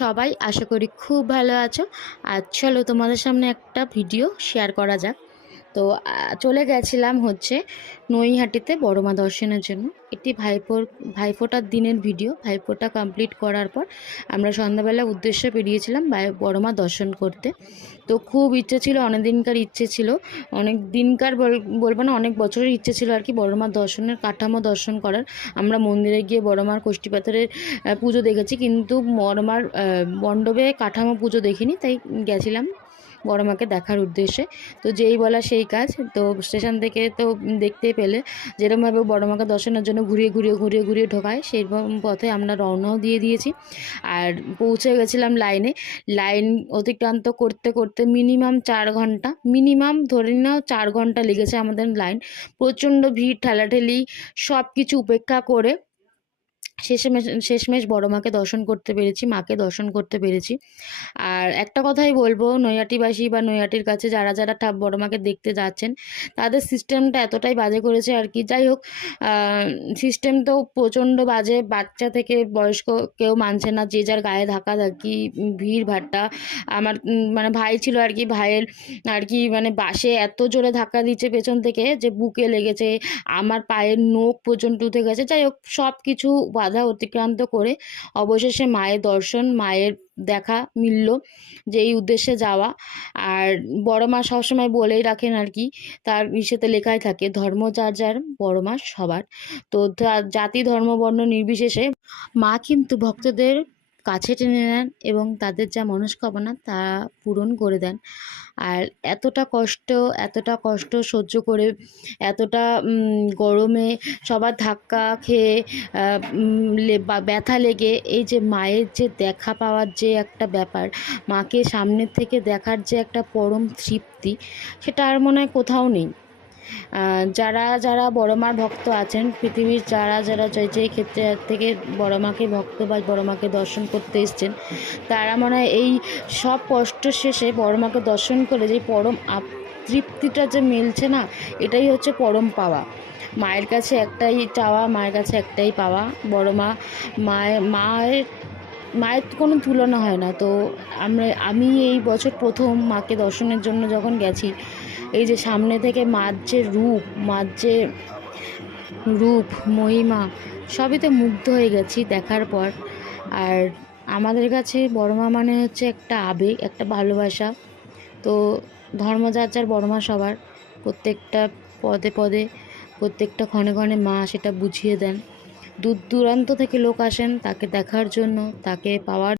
সবাই আশা করি খুব ভালো আছো। আর চলো তোমাদের সামনে একটা ভিডিও শেয়ার করা যাক। তো চলে গেছিলাম হচ্ছে নৈহাটিতে বড় মা দর্শনের জন্য। এটি ভাইফোঁটার দিনের ভিডিও। ভাইফোঁটা কমপ্লিট করার পর আমরা সন্ধ্যাবেলা উদ্দেশ্যে বেরিয়েছিলাম বড় মা দর্শন করতে। তো খুব ইচ্ছে ছিল, অনেক দিনকার ইচ্ছে ছিল, অনেক দিনকার বলবো না, অনেক বছরের ইচ্ছে ছিল আর কি বড় মার দর্শনের কাঠামো দর্শন করার। আমরা মন্দিরে গিয়ে বড় মার কষ্টি পাথরের পুজো দেখেছি, কিন্তু বড় মার মণ্ডপে কাঠামো পুজো দেখিনি, তাই গেছিলাম বড় মাকে দেখার উদ্দেশ্যে। তো যেই বলা সেই কাজ। তো স্টেশন থেকে তো দেখতেই পেলে যেরকমভাবে বড় মাকে দর্শনের জন্য ঘুরিয়ে ঢোকায়, সেই পথে আমরা রওনাও দিয়ে দিয়েছি। আর পৌঁছে গেছিলাম লাইন অতিক্রান্ত করতে করতে মিনিমাম 4 ঘন্টা, মিনিমাম ধরে নাও 4 ঘন্টা লেগেছে আমাদের। লাইন প্রচণ্ড ভিড়, ঠেলাঠেলি সব কিছু উপেক্ষা করে শেষমেশ বড় মাকে দর্শন করতে পেরেছি, মাকে দর্শন করতে পেরেছি। আর একটা কথাই বলবো, নৈহাটিবাসী বা নৈহাটির কাছে যারা যারা বড় মাকে দেখতে যাচ্ছেন, তাদের সিস্টেমটা এতটাই বাজে করেছে আর কি। যাই হোক, সিস্টেম তো প্রচণ্ড বাজে, বাচ্চা থেকে বয়স্ক কেউ মানছে না, যে যার গায়ে ধাক্কাধাক্কি, ভিড় ভাট্টা। আমার মানে ভাই ছিল আর কি, ভাইয়ের আর কি মানে বাসে এত জোরে ধাক্কা দিচ্ছে পেছন থেকে যে বুকে লেগেছে, আমার পায়ের নখ পর্যন্ত উঠে গেছে। যাই হোক, সব কিছু বাধা অতিক্রান্ত করে অবশেষে মায়ের দর্শন, মায়ের দেখা মিলল, যে এই উদ্দেশ্যে যাওয়া। আর বড় মা সবসময় বলেই রাখেন আর কি, তার ইসেতে লেখাই থাকে, ধর্ম যার যার, বড় মা সবার। তো জাতি ধর্ম বর্ণ নির্বিশেষে মা কিন্তু ভক্তদের কাছে টেনে নেন এবং তাদের যা মনস্কামনা তা পূরণ করে দেন। আর এতটা কষ্ট সহ্য করে, এতটা গরমে সবার ধাক্কা খেয়ে ব্যথা লেগে এই যে মায়ের যে দেখা পাওয়ার যে একটা ব্যাপার, মাকে সামনের থেকে দেখার যে একটা পরম তৃপ্তি, সেটা আর মনে হয় কোথাও নেই। যারা যারা বড় মার ভক্ত আছেন, পৃথিবীর যারা যারা যে ক্ষেত্রে থেকে বড় মাকে ভক্ত বা বড় মাকে দর্শন করতে এসছেন, তারা মনে হয় এই সব কষ্ট শেষে বড় মাকে দর্শন করে যে পরম তৃপ্তিটা যে মিলছে না, এটাই হচ্ছে পরম পাওয়া। মায়ের কাছে একটাই চাওয়া, মায়ের কাছে একটাই পাওয়া, বড় মা। মায়ের মায়ের কোনো তুলনা হয় না। তো আমি এই বছর প্রথম মাকে দর্শনের জন্য যখন গেছি, এই যে সামনে থেকে মার যে রূপ মহিমা, সবই তো মুগ্ধ হয়ে গেছি দেখার পর। আর আমাদের কাছে বড় মা মানে হচ্ছে একটা আবেগ, একটা ভালোবাসা। তো ধর্ম যার যার, বড় মা সবার। প্রত্যেকটা পদে পদে, প্রত্যেকটা ক্ষণে ক্ষণে মা সেটা বুঝিয়ে দেন। দূর দূরান্ত থেকে লোক আসেন তাকে দেখার জন্য, তাকে পাওয়ার